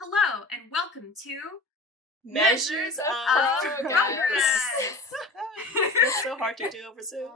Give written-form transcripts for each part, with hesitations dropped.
Hello, and welcome to Measures of Progress. It's so hard to do over Zoom.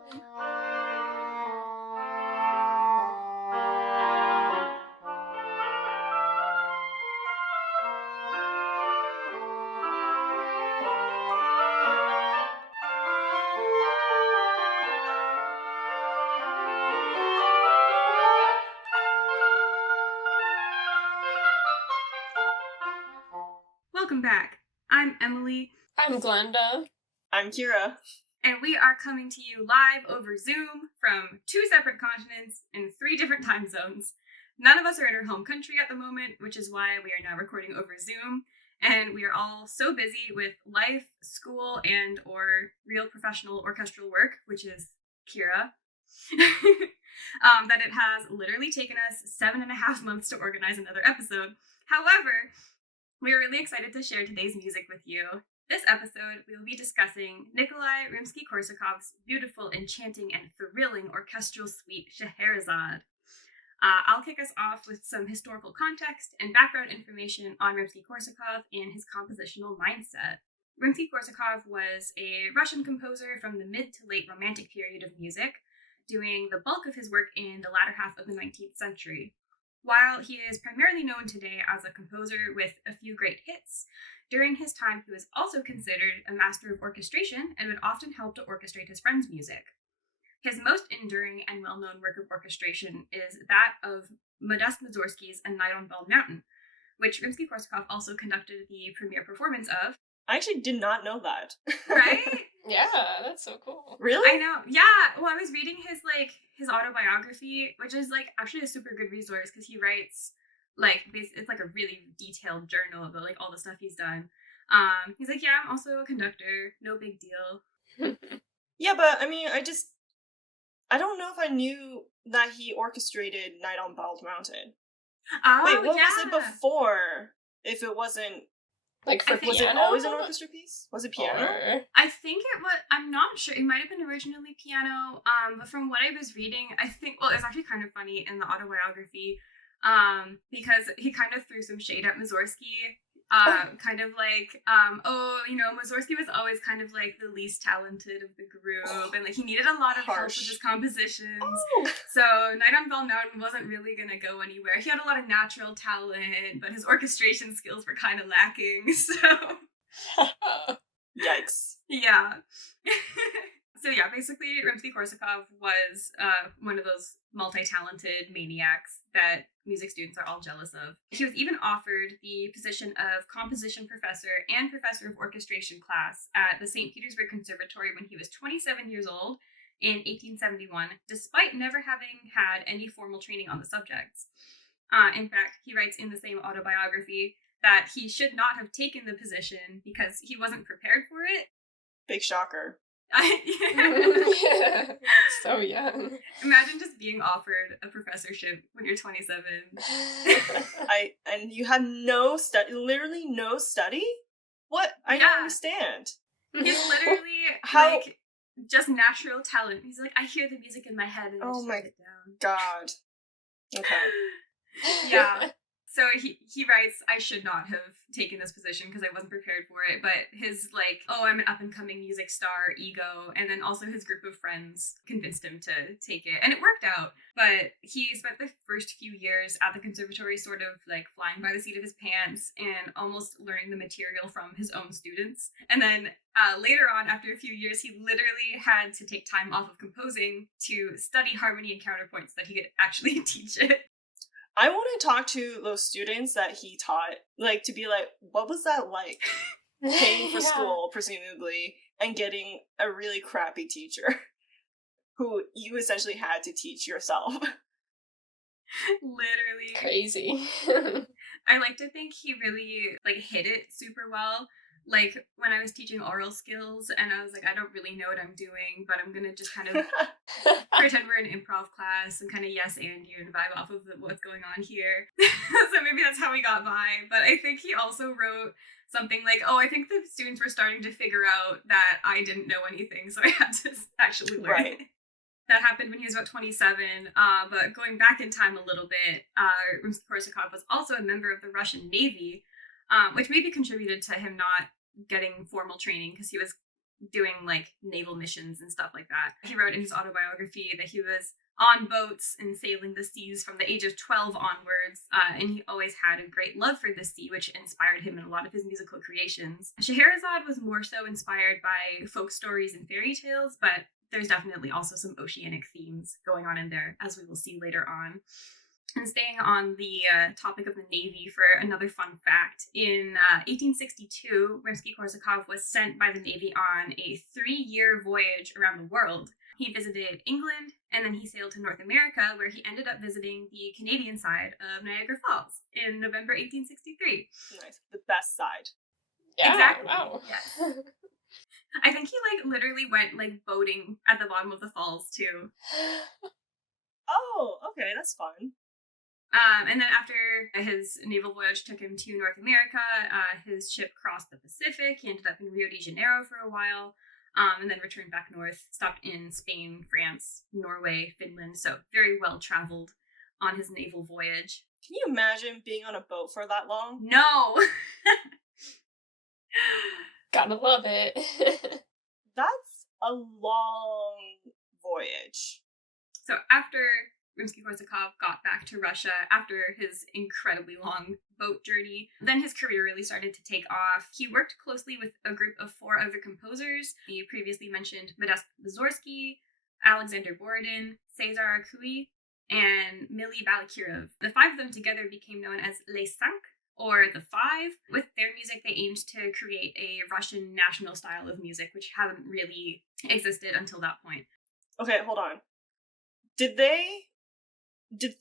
Welcome back. I'm Emily. I'm Glenda. I'm Kira. And we are coming to you live over Zoom from 2 separate continents in 3 different time zones. None of us are in our home country at the moment, which is why we are now recording over Zoom. And we are all so busy with life, school, and or real professional orchestral work, which is Kira, that it has literally taken us 7.5 months to organize another episode. However, we are really excited to share today's music with you. This episode, we will be discussing Nikolai Rimsky-Korsakov's beautiful, enchanting, and thrilling orchestral suite, Scheherazade. I'll kick us off with some historical context and background information on Rimsky-Korsakov and his compositional mindset. Rimsky-Korsakov was a Russian composer from the mid to late Romantic period of music, doing the bulk of his work in the latter half of the 19th century. While he is primarily known today as a composer with a few great hits, during his time he was also considered a master of orchestration and would often help to orchestrate his friends' music. His most enduring and well-known work of orchestration is that of Modest Mussorgsky's A Night on Bald Mountain, which Rimsky-Korsakov also conducted the premiere performance of. I actually did not know that. Right? Yeah, that's so cool. Really? I know. Yeah. Well, I was reading his autobiography, which is actually a super good resource because he writes it's a really detailed journal of all the stuff he's done. He's like, yeah, I'm also a conductor. No big deal. Yeah, but I mean, I don't know if I knew that he orchestrated Night on Bald Mountain. Oh, wait, what yeah. was it before? If it wasn't was it always an orchestra piece? Was it piano? I think it was. I'm not sure. It might have been originally piano. But from what I was reading, I think. Well, it's actually kind of funny in the autobiography, because he kind of threw some shade at Mussorgsky. Mussorgsky was always kind of the least talented of the group, and he needed a lot of help with his compositions. So Night on Bald Mountain wasn't really gonna go anywhere. He had a lot of natural talent, but his orchestration skills were kind of lacking. So Yikes. yeah. So yeah, basically Rimsky-Korsakov was one of those multi-talented maniacs that music students are all jealous of. He was even offered the position of composition professor and professor of orchestration class at the St. Petersburg Conservatory when he was 27 years old in 1871, despite never having had any formal training on the subjects. In fact, he writes in the same autobiography that he should not have taken the position because he wasn't prepared for it. Big shocker. So young. Imagine just being offered a professorship when you're 27. And you had no study, literally no study? What? I don't understand. He's literally just natural talent. He's like, I hear the music in my head and I just write it down. God. Okay. Yeah. So he writes, I should not have taken this position because I wasn't prepared for it, but his I'm an up-and-coming music star ego, and then also his group of friends convinced him to take it, and it worked out. But he spent the first few years at the conservatory sort of flying by the seat of his pants and almost learning the material from his own students. And then later on, after a few years, he literally had to take time off of composing to study harmony and counterpoints so that he could actually teach it. I want to talk to those students that he taught, to be what was that like? Paying for school, presumably, and getting a really crappy teacher who you essentially had to teach yourself. Literally. Crazy. I like to think he really, hit it super well. When I was teaching oral skills, and I was I don't really know what I'm doing, but I'm gonna just kind of pretend we're in improv class and kind of yes and you and vibe off of what's going on here. So maybe that's how we got by. But I think he also wrote something I think the students were starting to figure out that I didn't know anything, so I had to actually learn. Right. That happened when he was about 27, but going back in time a little bit, Rimsky-Korsakov was also a member of the Russian Navy, which maybe contributed to him not getting formal training because he was doing like naval missions and stuff like that. He wrote in his autobiography that he was on boats and sailing the seas from the age of 12 onwards, and he always had a great love for the sea, which inspired him in a lot of his musical creations. Scheherazade was more so inspired by folk stories and fairy tales, but there's definitely also some oceanic themes going on in there, as we will see later on. And staying on the topic of the Navy for another fun fact, in 1862, Rimsky-Korsakov was sent by the Navy on a 3-year voyage around the world. He visited England, and then he sailed to North America, where he ended up visiting the Canadian side of Niagara Falls in November 1863. Nice. The best side. Yeah, Exactly. wow. Yes. I think he, like, literally went, like, boating at the bottom of the falls, too. Oh, okay, that's fun. And then after his naval voyage took him to North America, his ship crossed the Pacific. He ended up in Rio de Janeiro for a while, and then returned back north, stopped in Spain, France, Norway, Finland, so very well traveled on his naval voyage. Can you imagine being on a boat for that long? No! Gotta love it. That's a long voyage. So after Rimsky-Korsakov got back to Russia after his incredibly long boat journey, then his career really started to take off. He worked closely with a group of 4 other composers, the previously mentioned Modest Mussorgsky, Alexander Borodin, Cesar Cui, and Mily Balakirov. The 5 of them together became known as Les Cinq, or the 5. With their music, they aimed to create a Russian national style of music, which hadn't really existed until that point. Okay, hold on. Did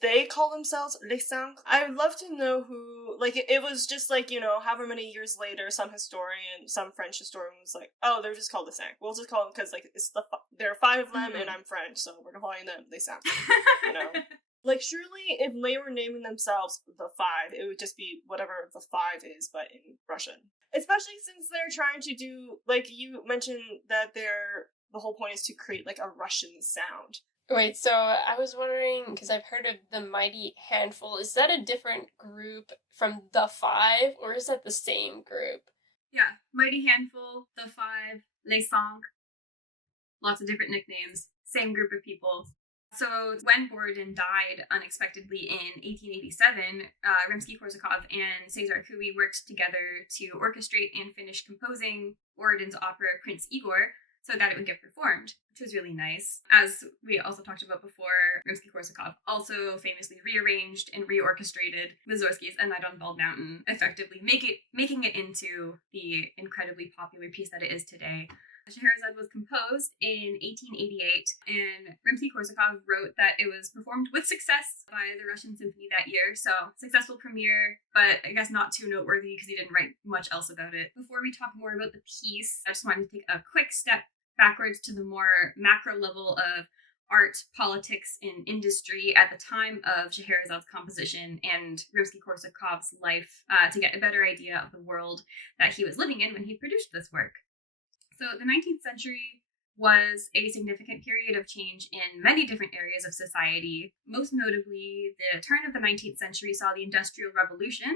they call themselves Les Cinq? I would love to know who, like, it was just like, you know, however many years later, some French historian was like, oh, they're just called Les Cinq. We'll just call them because, like, there are 5 of them, and I'm French, so we're calling them Les Cinq, you know? Like, surely, if they were naming themselves the 5, it would just be whatever the 5 is, but in Russian. Especially since they're trying to do, like, you mentioned that the whole point is to create, like, a Russian sound. Wait, so I was wondering, because I've heard of the Mighty Handful, is that a different group from the 5, or is that the same group? Yeah, Mighty Handful, the 5, Les Cinq, lots of different nicknames, same group of people. So when Borodin died unexpectedly in 1887, Rimsky-Korsakov and Cesar Cui worked together to orchestrate and finish composing Borodin's opera Prince Igor, so that it would get performed, which was really nice. As we also talked about before, Rimsky-Korsakov also famously rearranged and reorchestrated Mussorgsky's A Night on Bald Mountain, effectively making it into the incredibly popular piece that it is today. Scheherazade was composed in 1888, and Rimsky-Korsakov wrote that it was performed with success by the Russian Symphony that year, so successful premiere, but I guess not too noteworthy because he didn't write much else about it. Before we talk more about the piece, I just wanted to take a quick step backwards to the more macro level of art, politics, and industry at the time of Scheherazade's composition and Rimsky-Korsakov's life to get a better idea of the world that he was living in when he produced this work. So the 19th century was a significant period of change in many different areas of society. Most notably, the turn of the 19th century saw the Industrial Revolution,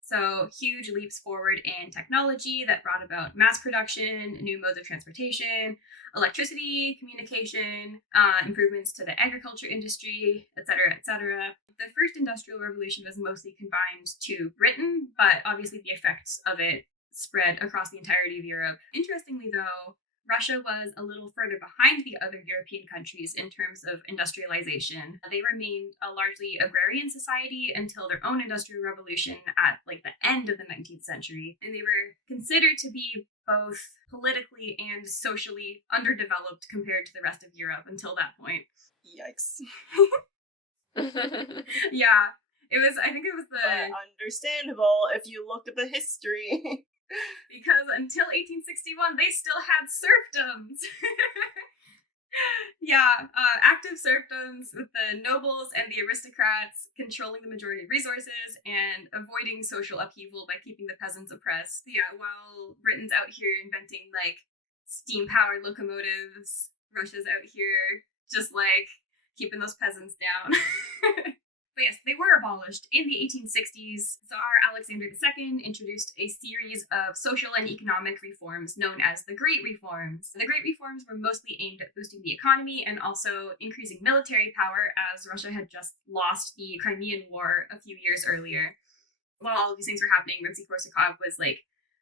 so huge leaps forward in technology that brought about mass production, new modes of transportation, electricity, communication, improvements to the agriculture industry, etc., etc. The first Industrial Revolution was mostly confined to Britain, but obviously the effects of it spread across the entirety of Europe. Interestingly, though, Russia was a little further behind the other European countries in terms of industrialization. They remained a largely agrarian society until their own industrial revolution at like the end of the 19th century, and they were considered to be both politically and socially underdeveloped compared to the rest of Europe until that point. Yikes. Yeah, I think it was the... But understandable if you look at the history. Because until 1861, they still had serfdoms. Yeah, active serfdoms with the nobles and the aristocrats controlling the majority of resources and avoiding social upheaval by keeping the peasants oppressed. Yeah, while Britain's out here inventing, like, steam-powered locomotives, Russia's out here just, like, keeping those peasants down. But yes, they were abolished in the 1860s. Tsar Alexander II introduced a series of social and economic reforms known as the Great Reforms. The Great Reforms were mostly aimed at boosting the economy and also increasing military power, as Russia had just lost the Crimean War a few years earlier. While all of these things were happening, Rimsky-Korsakov was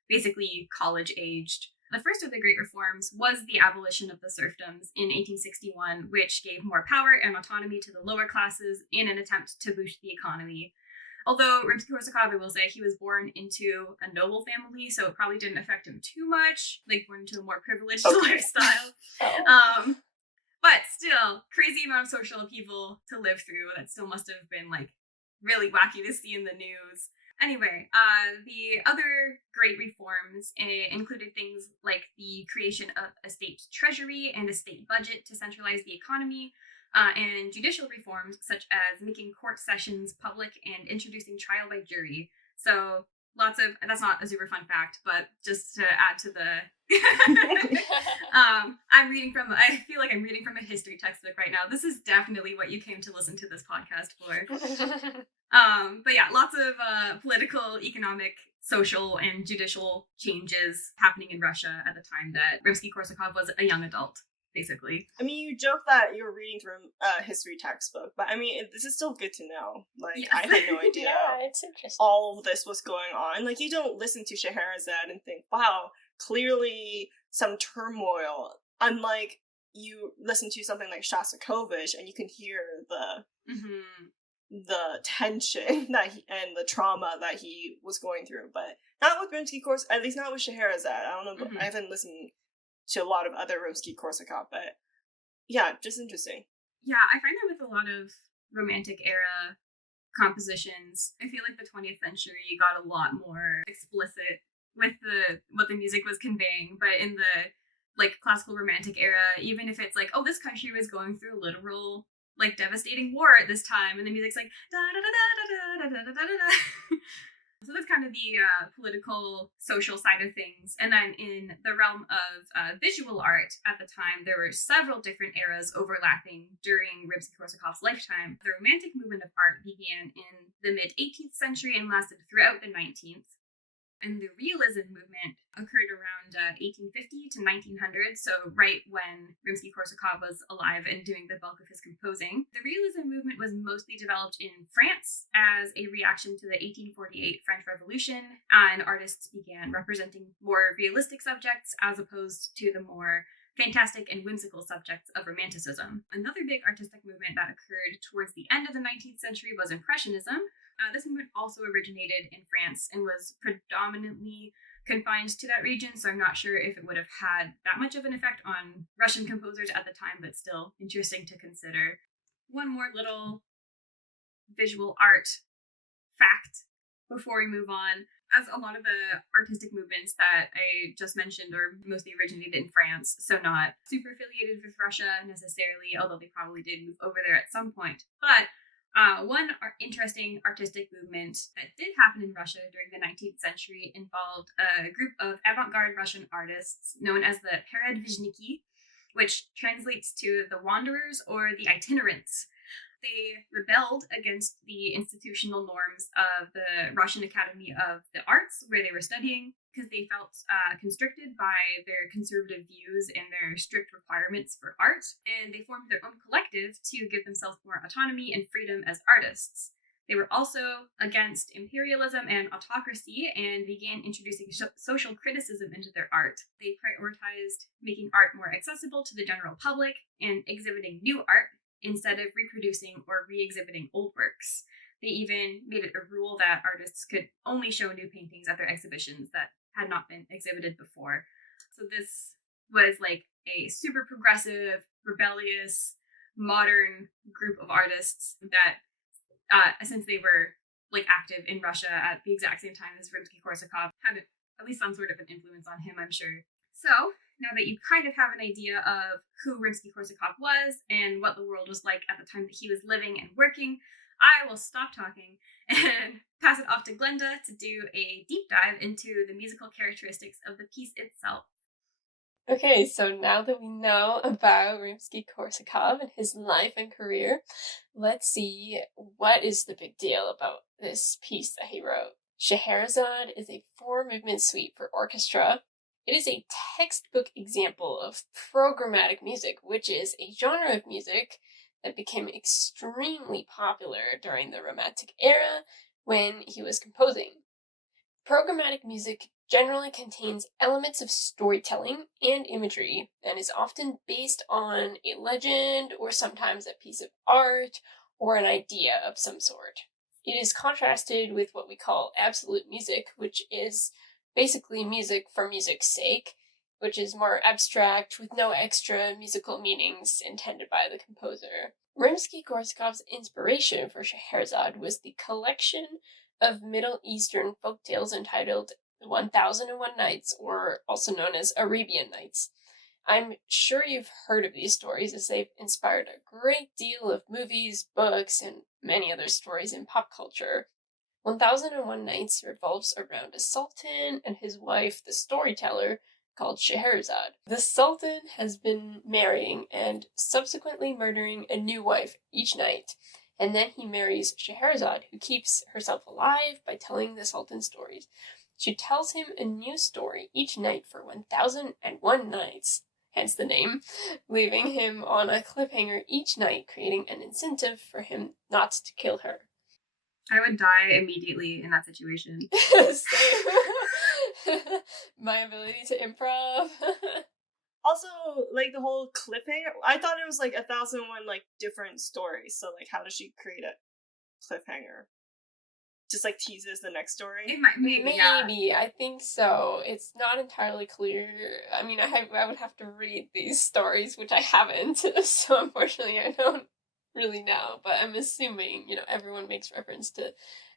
basically college-aged. The first of the Great Reforms was the abolition of the serfdoms in 1861, which gave more power and autonomy to the lower classes in an attempt to boost the economy. Although Rimsky-Korsakov, I will say, he was born into a noble family, so it probably didn't affect him too much, born into a more privileged lifestyle. But still, crazy amount of social upheaval to live through. That still must have been, really wacky to see in the news. Anyway, the other great reforms included things like the creation of a state treasury and a state budget to centralize the economy, and judicial reforms such as making court sessions public and introducing trial by jury. So that's not a super fun fact, but just to add to the, I feel like I'm reading from a history textbook right now. This is definitely what you came to listen to this podcast for. But yeah, lots of political, economic, social, and judicial changes happening in Russia at the time that Rimsky-Korsakov was a young adult, basically. I mean, you joke that you're reading from a history textbook, but I mean, this is still good to know. Yes. I had no idea it's interesting. all of this was going on. You don't listen to Scheherazade and think, wow, clearly some turmoil. Unlike you listen to something like Shostakovich and you can hear the tension and the trauma that he was going through, but not with Rimsky-Korsakov, at least not with Scheherazade. I don't know, but I haven't listened to a lot of other Rimsky-Korsakov, but yeah, just interesting. Yeah, I find that with a lot of Romantic era compositions, I feel like the 20th century got a lot more explicit with what the music was conveying, but in the classical Romantic era, even if it's this country was going through a literal devastating war at this time, and the music's da da da da da da da da da. So that's kind of the political, social side of things. And then in the realm of visual art at the time, there were several different eras overlapping during Rimsky-Korsakov's lifetime. The Romantic movement of art began in the mid-18th century and lasted throughout the 19th. And the realism movement occurred around 1850 to 1900, so right when Rimsky-Korsakov was alive and doing the bulk of his composing. The realism movement was mostly developed in France as a reaction to the 1848 French Revolution, and artists began representing more realistic subjects as opposed to the more fantastic and whimsical subjects of Romanticism. Another big artistic movement that occurred towards the end of the 19th century was Impressionism. This movement also originated in France and was predominantly confined to that region, so I'm not sure if it would have had that much of an effect on Russian composers at the time, but still interesting to consider. One more little visual art fact before we move on. As a lot of the artistic movements that I just mentioned are mostly originated in France, so not super affiliated with Russia necessarily, although they probably did move over there at some point. But one interesting artistic movement that did happen in Russia during the 19th century involved a group of avant-garde Russian artists known as the Peredvizhniki, which translates to the wanderers or the itinerants. They rebelled against the institutional norms of the Russian Academy of the Arts, where they were studying, because they felt constricted by their conservative views and their strict requirements for art, and they formed their own collective to give themselves more autonomy and freedom as artists. They were also against imperialism and autocracy and began introducing social criticism into their art. They prioritized making art more accessible to the general public and exhibiting new art instead of reproducing or re-exhibiting old works. They even made it a rule that artists could only show new paintings at their exhibitions that had not been exhibited before. So this was a super progressive, rebellious, modern group of artists that, since they were active in Russia at the exact same time as Rimsky-Korsakov, had at least some sort of an influence on him, I'm sure. So now that you kind of have an idea of who Rimsky-Korsakov was and what the world was like at the time that he was living and working, I will stop talking and pass it off to Glenda to do a deep dive into the musical characteristics of the piece itself. Okay, so now that we know about Rimsky-Korsakov and his life and career, let's see what is the big deal about this piece that he wrote. Scheherazade is a four-movement suite for orchestra. It is a textbook example of programmatic music, which is a genre of music that became extremely popular during the Romantic era when he was composing. Programmatic music generally contains elements of storytelling and imagery and is often based on a legend or sometimes a piece of art or an idea of some sort. It is contrasted with what we call absolute music, which is basically music for music's sake, which is more abstract with no extra musical meanings intended by the composer. Rimsky-Korsakov's inspiration for Scheherazade was the collection of Middle Eastern folktales entitled 1001 Nights, or also known as Arabian Nights. I'm sure you've heard of these stories as they've inspired a great deal of movies, books, and many other stories in pop culture. 1001 Nights revolves around a sultan and his wife, the storyteller, called Scheherazade. The sultan has been marrying and subsequently murdering a new wife each night, and then he marries Scheherazade, who keeps herself alive by telling the sultan stories. She tells him a new story each night for 1001 nights, hence the name, leaving him on a cliffhanger each night, creating an incentive for him not to kill her. I would die immediately in that situation. Same. My ability to improv. Also, like, the whole cliffhanger, I thought it was like 1001 like different stories. So like, how does she create a cliffhanger? Just like teases the next story? It might, maybe, yeah. I think so. It's not entirely clear. I mean, I would have to read these stories, which I haven't, so unfortunately I don't really know, but I'm assuming, everyone makes reference to,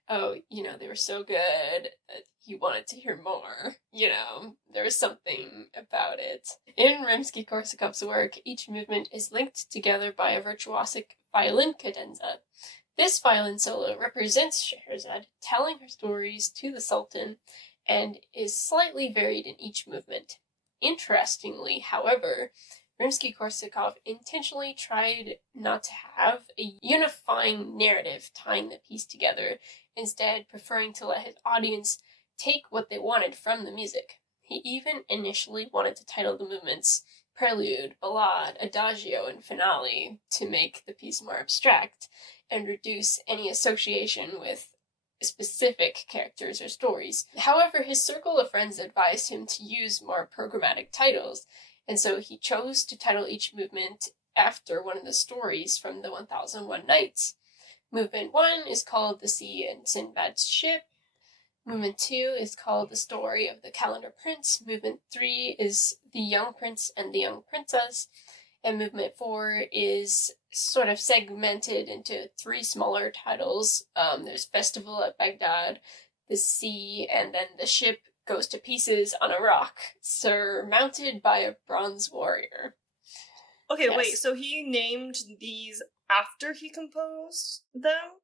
oh, they were so good that he wanted to hear more. There was something about it. In Rimsky-Korsakov's work, each movement is linked together by a virtuosic violin cadenza. This violin solo represents Scheherazade telling her stories to the Sultan and is slightly varied in each movement. Interestingly, however, Rimsky-Korsakov intentionally tried not to have a unifying narrative tying the piece together, instead preferring to let his audience take what they wanted from the music. He even initially wanted to title the movements Prelude, Ballade, Adagio, and Finale to make the piece more abstract and reduce any association with specific characters or stories. However, his circle of friends advised him to use more programmatic titles, and so he chose to title each movement after one of the stories from the 1001 Nights. Movement 1 is called The Sea and Sinbad's Ship. Movement 2 is called The Story of the Calendar Prince. Movement 3 is The Young Prince and the Young Princess. And movement 4 is sort of segmented into 3 smaller titles. There's Festival at Baghdad, The Sea, and then The Ship Goes to Pieces on a Rock, surmounted by a bronze warrior. Okay, yes. Wait, so he named these after he composed them?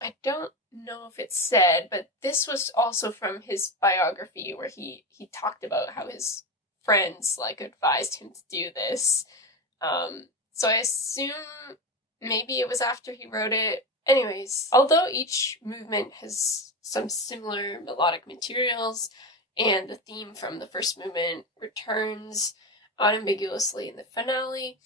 I don't know if it's said, but this was also from his biography where he talked about how his friends advised him to do this. So I assume maybe it was after he wrote it. Anyways, although each movement has some similar melodic materials, and the theme from the first movement returns unambiguously in the finale,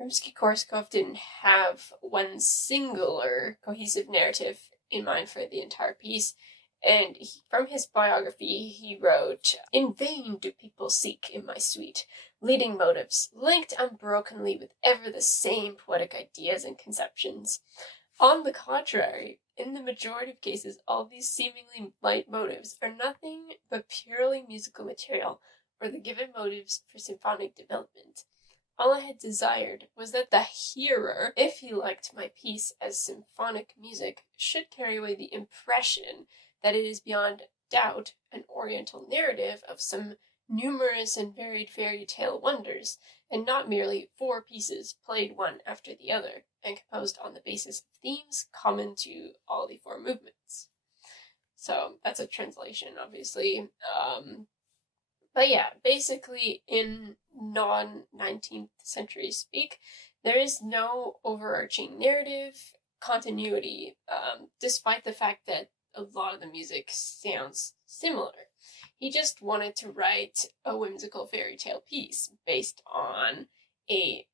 Rimsky-Korsakov didn't have one singular cohesive narrative in mind for the entire piece, and from his biography he wrote, "In vain do people seek in my suite leading motives, linked unbrokenly with ever the same poetic ideas and conceptions. On the contrary, in the majority of cases, all these seemingly light motives are nothing but purely musical material, or the given motives for symphonic development. All I had desired was that the hearer, if he liked my piece as symphonic music, should carry away the impression that it is beyond doubt an oriental narrative of some numerous and varied fairy tale wonders, and not merely 4 pieces played one after the other, and composed on the basis of themes common to all the 4 movements." So that's a translation, obviously. But yeah, basically in non-19th century speak, there is no overarching narrative continuity, despite the fact that a lot of the music sounds similar. He just wanted to write a whimsical fairy tale piece based on a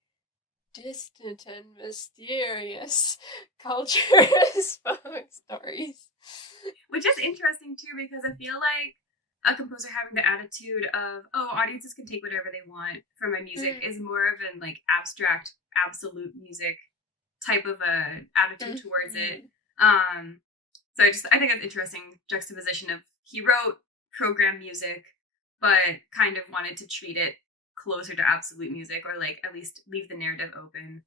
distant and mysterious culture's folk stories. Which is interesting too, because I feel like a composer having the attitude of, oh, audiences can take whatever they want from my music is more of an like abstract, absolute music type of a attitude towards it. So I think that's interesting juxtaposition of he wrote program music, but kind of wanted to treat it closer to absolute music, or like at least leave the narrative open.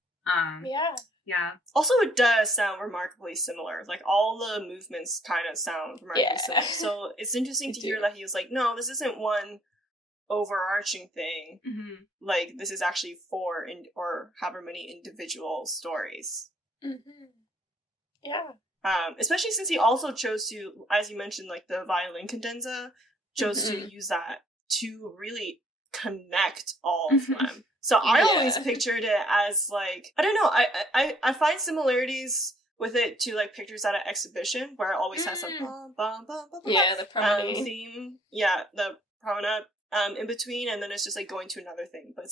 Yeah. Also, it does sound remarkably similar. Like, all the movements kind of sound remarkably similar. So it's interesting to hear that he was like, no, this isn't one overarching thing. Like, this is actually four or however many individual stories. Yeah. Especially since he also chose to, as you mentioned, like the violin cadenza, chose to use that to really connect all of them. So I always pictured it as like, I don't know, I find similarities with it to like pictures at an exhibition where it always has a bum, bum, bum, bum, the promenade theme. The promenade in between, and then it's just like going to another thing. But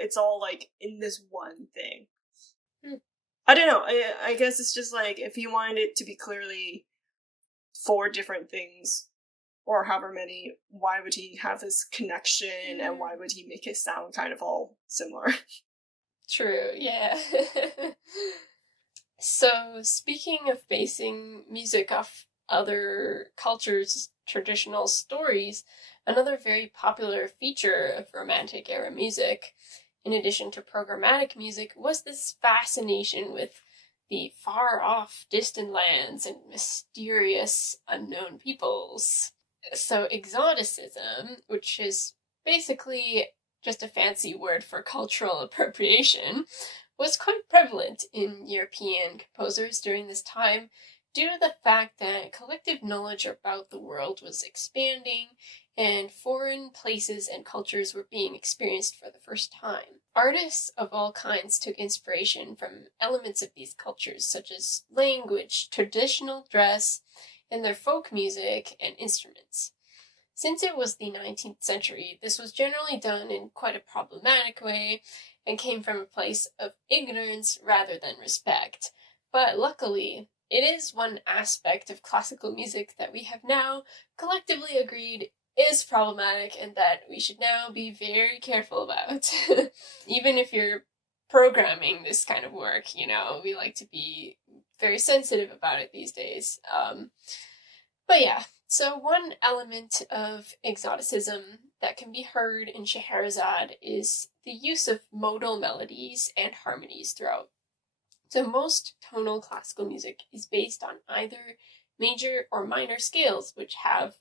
it's all like in this one thing. I don't know. I guess it's just like if he wanted it to be clearly four different things, or however many, why would he have this connection, and why would he make it sound kind of all similar? True, yeah. So, speaking of basing music off other cultures' traditional stories, another very popular feature of Romantic era music, in addition to programmatic music, was this fascination with the far-off distant lands and mysterious unknown peoples. So exoticism, which is basically just a fancy word for cultural appropriation, was quite prevalent in European composers during this time due to the fact that collective knowledge about the world was expanding and foreign places and cultures were being experienced for the first time. Artists of all kinds took inspiration from elements of these cultures, such as language, traditional dress, and their folk music and instruments. Since it was the 19th century, this was generally done in quite a problematic way and came from a place of ignorance rather than respect. But luckily, it is one aspect of classical music that we have now collectively agreed is problematic and that we should now be very careful about. Even if you're programming this kind of work, we like to be very sensitive about it these days. But yeah, so one element of exoticism that can be heard in Scheherazade is the use of modal melodies and harmonies throughout. So most tonal classical music is based on either major or minor scales, which have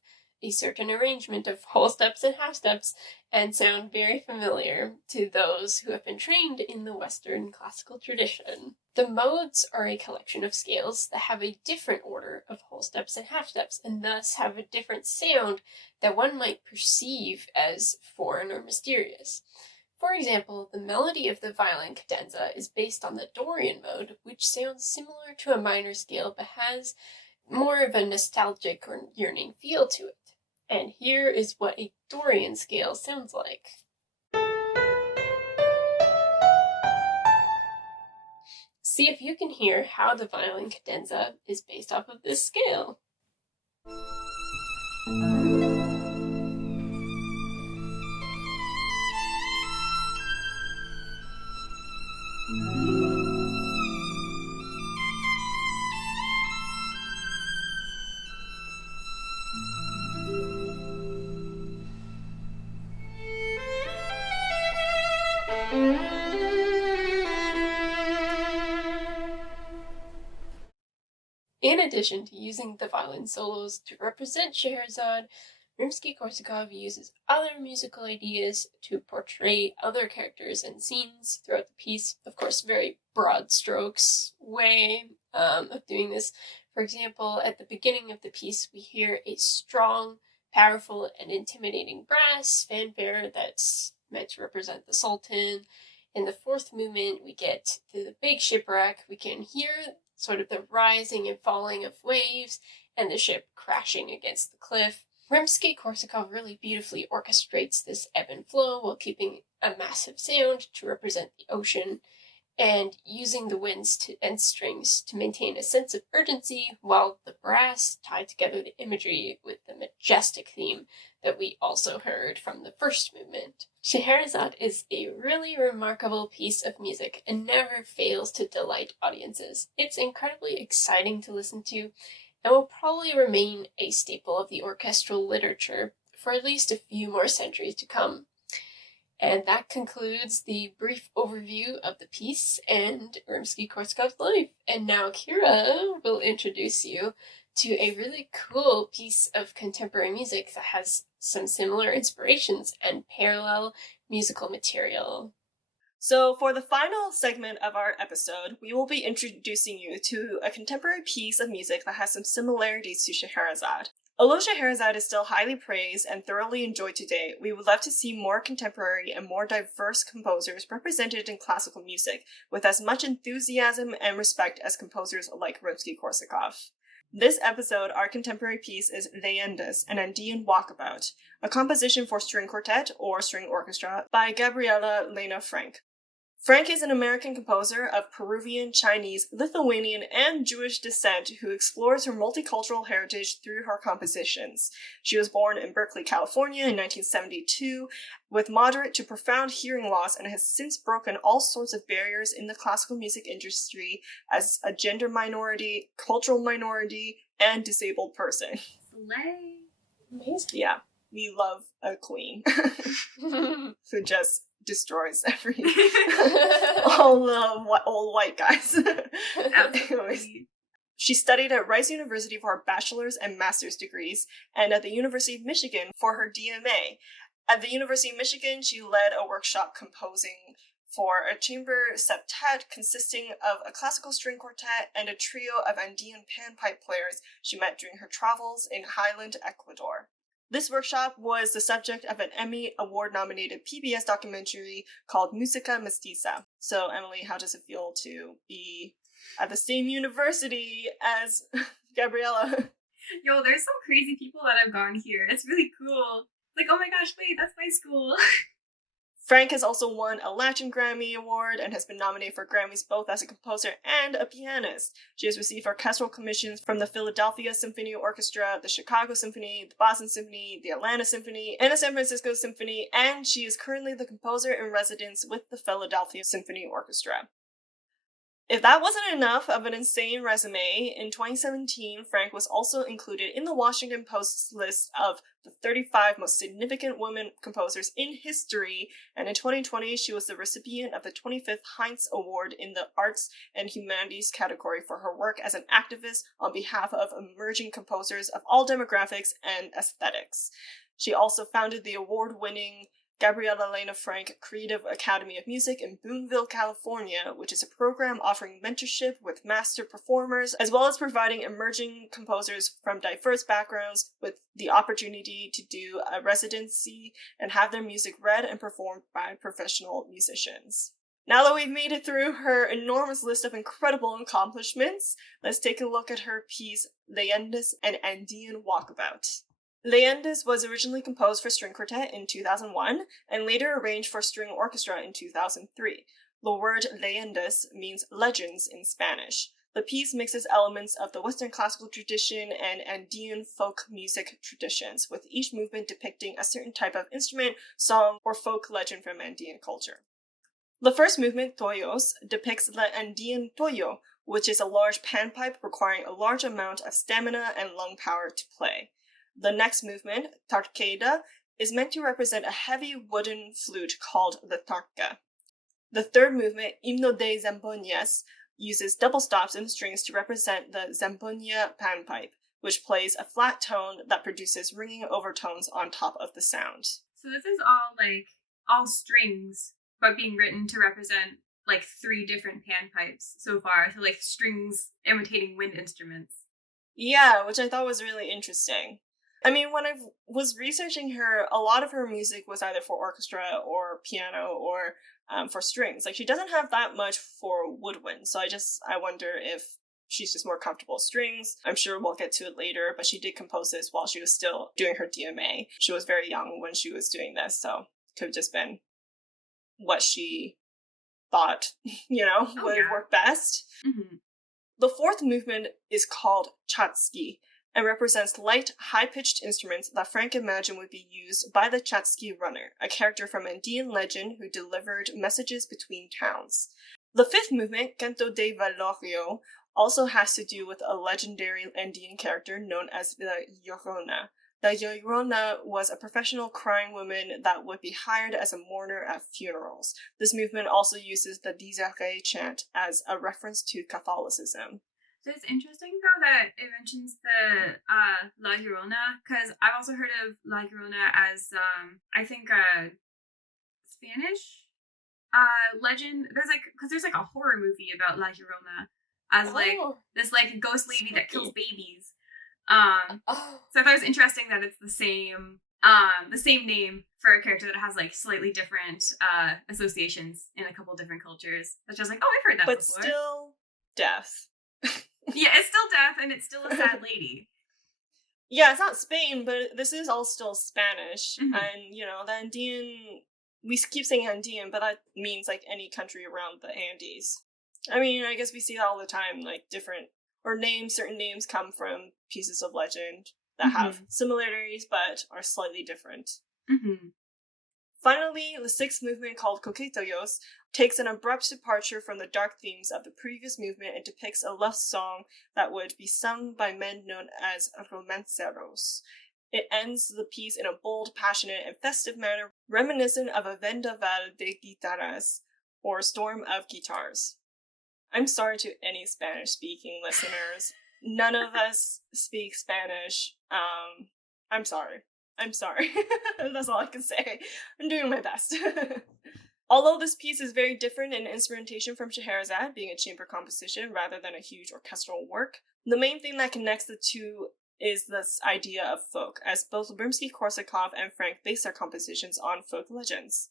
a certain arrangement of whole steps and half steps, and sound very familiar to those who have been trained in the Western classical tradition. The modes are a collection of scales that have a different order of whole steps and half steps, and thus have a different sound that one might perceive as foreign or mysterious. For example, the melody of the violin cadenza is based on the Dorian mode, which sounds similar to a minor scale but has more of a nostalgic or yearning feel to it. And here is what a Dorian scale sounds like. See if you can hear how the violin cadenza is based off of this scale. In addition to using the violin solos to represent Scheherazade, Rimsky-Korsakov uses other musical ideas to portray other characters and scenes throughout the piece. Of course, very broad strokes way of doing this. For example, at the beginning of the piece, we hear a strong, powerful and intimidating brass fanfare that's meant to represent the Sultan. In the fourth movement, we get the big shipwreck. We can hear sort of the rising and falling of waves and the ship crashing against the cliff. Rimsky-Korsakov really beautifully orchestrates this ebb and flow while keeping a massive sound to represent the ocean and using the winds and strings to maintain a sense of urgency, while the brass tied together the imagery with the majestic theme that we also heard from the first movement. Scheherazade is a really remarkable piece of music and never fails to delight audiences. It's incredibly exciting to listen to and will probably remain a staple of the orchestral literature for at least a few more centuries to come. And that concludes the brief overview of the piece and Rimsky-Korsakov's life. And now Kira will introduce you to a really cool piece of contemporary music that has some similar inspirations and parallel musical material. So for the final segment of our episode, we will be introducing you to a contemporary piece of music that has some similarities to Scheherazade. Although Scheherazade is still highly praised and thoroughly enjoyed today, we would love to see more contemporary and more diverse composers represented in classical music, with as much enthusiasm and respect as composers like Rimsky-Korsakov. This episode, our contemporary piece is Leyandas, an Andean Walkabout, a composition for string quartet or string orchestra by Gabriela Lena Frank. Frank is an American composer of Peruvian, Chinese, Lithuanian, and Jewish descent who explores her multicultural heritage through her compositions. She was born in Berkeley, California in 1972 with moderate to profound hearing loss and has since broken all sorts of barriers in the classical music industry as a gender minority, cultural minority, and disabled person. Slay. Amazing. Yeah, we love a queen who just destroys all the old white guys. Absolutely. She studied at Rice University for her bachelor's and master's degrees, and at the University of Michigan for her DMA. At the University of Michigan, she led a workshop composing for a chamber septet consisting of a classical string quartet and a trio of Andean panpipe players she met during her travels in Highland, Ecuador. This workshop was the subject of an Emmy Award-nominated PBS documentary called Musica Mestiza. So, Emily, how does it feel to be at the same university as Gabriela? Yo, there's some crazy people that have gone here. It's really cool. Like, oh my gosh, wait, that's my school. Frank has also won a Latin Grammy Award and has been nominated for Grammys both as a composer and a pianist. She has received orchestral commissions from the Philadelphia Symphony Orchestra, the Chicago Symphony, the Boston Symphony, the Atlanta Symphony, and the San Francisco Symphony, and she is currently the composer in residence with the Philadelphia Symphony Orchestra. If that wasn't enough of an insane resume, in 2017, Frank was also included in the Washington Post's list of the 35 most significant women composers in history, and in 2020, she was the recipient of the 25th Heinz Award in the Arts and Humanities category for her work as an activist on behalf of emerging composers of all demographics and aesthetics. She also founded the award-winning Gabriela Lena Frank Creative Academy of Music in Boonville, California, which is a program offering mentorship with master performers, as well as providing emerging composers from diverse backgrounds with the opportunity to do a residency and have their music read and performed by professional musicians. Now that we've made it through her enormous list of incredible accomplishments, let's take a look at her piece, Leyandas, an Andean Walkabout. Leyandas was originally composed for string quartet in 2001 and later arranged for string orchestra in 2003. The word leyendas means legends in Spanish. The piece mixes elements of the Western classical tradition and Andean folk music traditions, with each movement depicting a certain type of instrument, song, or folk legend from Andean culture. The first movement, Toyos, depicts the Andean toyo, which is a large panpipe requiring a large amount of stamina and lung power to play. The next movement, Tarqueda, is meant to represent a heavy wooden flute called the tarca. The third movement, Himno de Zampoñas, uses double stops in the strings to represent the zampoña panpipe, which plays a flat tone that produces ringing overtones on top of the sound. So this is all strings, but being written to represent 3 different panpipes so far. So strings imitating wind instruments. Yeah, which I thought was really interesting. I mean, when I was researching her, a lot of her music was either for orchestra or piano or for strings. Like, she doesn't have that much for woodwind, so I wonder if she's just more comfortable with strings. I'm sure we'll get to it later, but she did compose this while she was still doing her DMA. She was very young when she was doing this, so it could have just been what she thought, would work best. Mm-hmm. The fourth movement is called Chatsky and represents light, high-pitched instruments that Frank imagined would be used by the Chatsky runner, a character from Andean legend who delivered messages between towns. The fifth movement, Canto de Valorio, also has to do with a legendary Andean character known as the Llorona. The Llorona was a professional crying woman that would be hired as a mourner at funerals. This movement also uses the Dizare chant as a reference to Catholicism. So it's interesting, though, that it mentions the La Llorona, because I've also heard of La Llorona as, I think, Spanish legend. There's a horror movie about La Llorona as, this, ghost lady that kills babies. So I thought it was interesting that it's the same name for a character that has, slightly different associations in a couple different cultures. That's just I've heard that before. But still death. Yeah, it's still death, and it's still a sad lady. Yeah, it's not Spain, but this is all still Spanish. Mm-hmm. And, the Andean... We keep saying Andean, but that means, any country around the Andes. I mean, I guess we see that all the time, different... Or certain names come from pieces of legend that have similarities, but are slightly different. Mm-hmm. Finally, the sixth movement, called Coquetellos, takes an abrupt departure from the dark themes of the previous movement and depicts a love song that would be sung by men known as romanceros. It ends the piece in a bold, passionate, and festive manner, reminiscent of a vendaval de guitarras, or storm of guitars. I'm sorry to any Spanish-speaking listeners. None of us speak Spanish. I'm sorry. That's all I can say. I'm doing my best. Although this piece is very different in instrumentation from Scheherazade, being a chamber composition rather than a huge orchestral work, the main thing that connects the two is this idea of folk, as both Rimsky-Korsakov and Frank base their compositions on folk legends.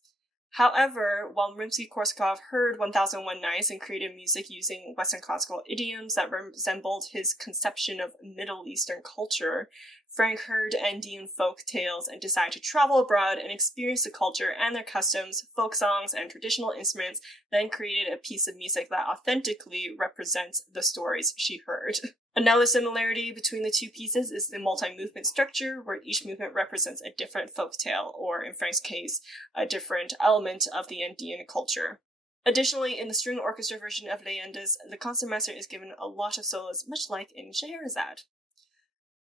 However, while Rimsky-Korsakov heard 1001 Nights and created music using Western classical idioms that resembled his conception of Middle Eastern culture, Frank heard Andean folk tales and decided to travel abroad and experience the culture and their customs, folk songs, and traditional instruments, then created a piece of music that authentically represents the stories she heard. Another similarity between the two pieces is the multi-movement structure, where each movement represents a different folk tale, or in Frank's case, a different element of the Andean culture. Additionally, in the string orchestra version of Leyandas, the concertmaster is given a lot of solos, much like in Scheherazade.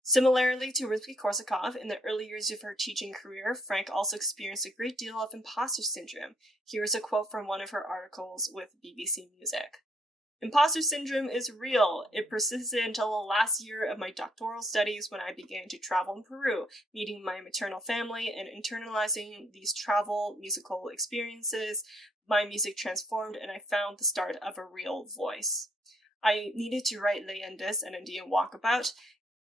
Similarly to Rimsky-Korsakov, in the early years of her teaching career, Frank also experienced a great deal of imposter syndrome. Here is a quote from one of her articles with BBC Music. "Imposter syndrome is real. It persisted until the last year of my doctoral studies when I began to travel in Peru, meeting my maternal family and internalizing these travel musical experiences. My music transformed and I found the start of a real voice. I needed to write Leyandas and Andean Walkabout.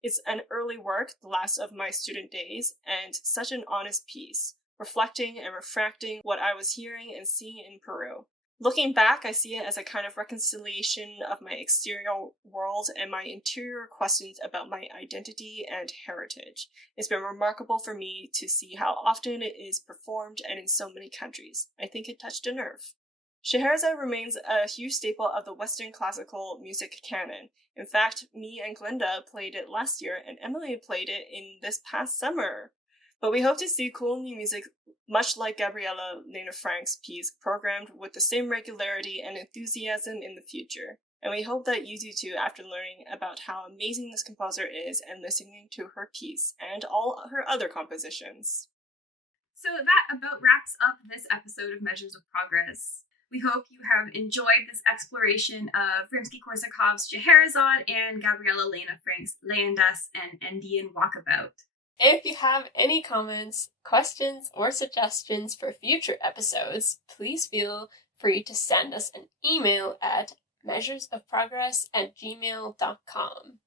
It's an early work, the last of my student days, and such an honest piece, reflecting and refracting what I was hearing and seeing in Peru. Looking back, I see it as a kind of reconciliation of my exterior world and my interior questions about my identity and heritage. It's been remarkable for me to see how often it is performed and in so many countries. I think it touched a nerve." Scheherazade remains a huge staple of the Western classical music canon. In fact, me and Glenda played it last year, and Emily played it in this past summer. But we hope to see cool new music, much like Gabriela Lena Frank's piece, programmed with the same regularity and enthusiasm in the future. And we hope that you do too after learning about how amazing this composer is and listening to her piece and all her other compositions. So that about wraps up this episode of Measures of Progress. We hope you have enjoyed this exploration of Rimsky-Korsakov's Scheherazade and Gabriela Lena Frank's Leyandas and Andean Walkabout. If you have any comments, questions, or suggestions for future episodes, please feel free to send us an email at measuresofprogress@gmail.com.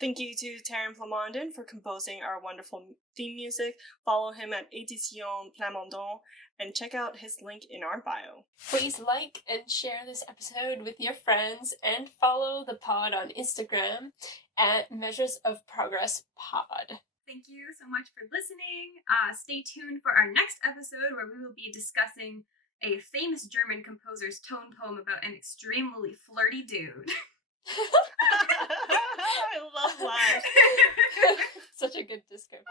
Thank you to Taryn Plamondon for composing our wonderful theme music. Follow him at Édition Plamondon and check out his link in our bio. Please like and share this episode with your friends and follow the pod on Instagram at Measures of Progress Pod. Thank you so much for listening. Stay tuned for our next episode where we will be discussing a famous German composer's tone poem about an extremely flirty dude. I love that. Such a good description.